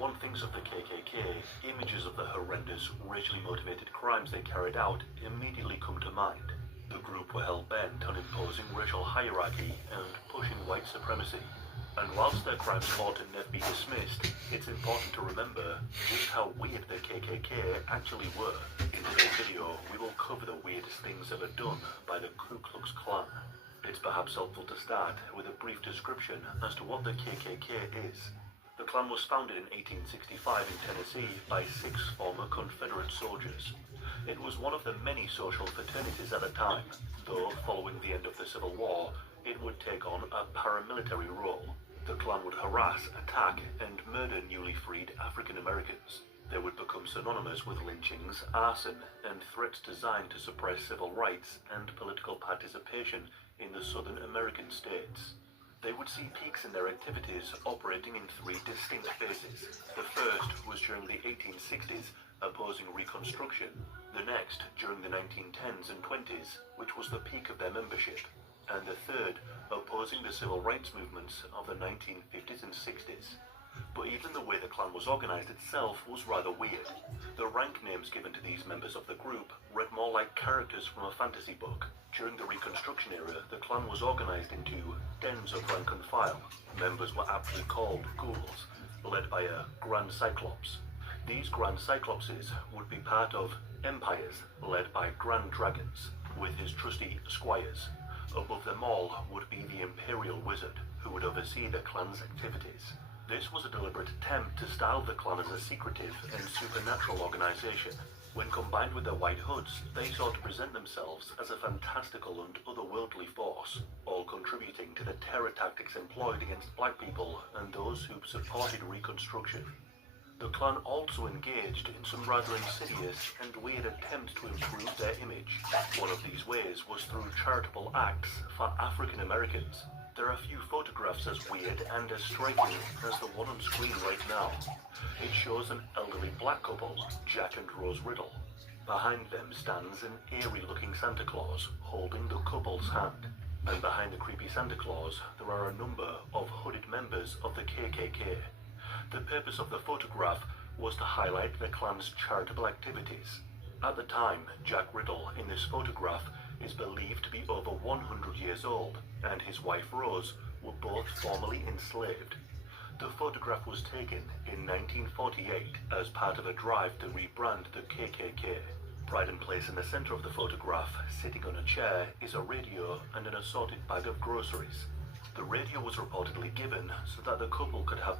one thinks of the KKK, images of the horrendous, racially motivated crimes they carried out immediately come to mind. The group were hell-bent on imposing racial hierarchy and pushing white supremacy. And whilst their crimes ought to never be dismissed, it's important to remember just how weird the KKK actually were. In today's video, we will cover the weirdest things ever done by the Ku Klux Klan. It's perhaps helpful to start with a brief description as to what the KKK is. The Klan was founded in 1865 in Tennessee by 6 former Confederate soldiers. It was one of the many social fraternities at the time, though following the end of the Civil War, it would take on a paramilitary role. The Klan would harass, attack, and murder newly freed African Americans. They would become synonymous with lynchings, arson, and threats designed to suppress civil rights and political participation in the Southern American states. They would see peaks in their activities operating in 3 distinct phases. The first was during the 1860s, opposing Reconstruction. The next, during the 1910s and 20s, which was the peak of their membership. And the third, opposing the civil rights movements of the 1950s and 60s. But even the way the Klan was organized itself was rather weird. The rank names given to these members of the group read more like characters from a fantasy book. During the Reconstruction era, the Klan was organized into dens of rank and file. Members were aptly called ghouls, led by a Grand Cyclops. These Grand Cyclopses would be part of empires, led by Grand Dragons, with his trusty squires. Above them all would be the Imperial Wizard, who would oversee the Klan's activities. This was a deliberate attempt to style the Klan as a secretive and supernatural organization. When combined with their white hoods, they sought to present themselves as a fantastical and otherworldly force, all contributing to the terror tactics employed against black people and those who supported Reconstruction. The Klan also engaged in some rather insidious and weird attempts to improve their image. One of these ways was through charitable acts for African Americans. There are few photographs as weird and as striking as the one on screen right now. It shows an elderly black couple, Jack and Rose Riddle. Behind them stands an eerie-looking Santa Claus holding the couple's hand. And behind the creepy Santa Claus, there are a number of hooded members of the KKK. The purpose of the photograph was to highlight the Klan's charitable activities. At the time, Jack Riddle in this photograph is believed to be over 100 years old, and his wife Rose were both formerly enslaved. The photograph was taken in 1948 as part of a drive to rebrand the KKK. Pride and place in the center of the photograph, sitting on a chair, is a radio and an assorted bag of groceries. The radio was reportedly given so that the couple could have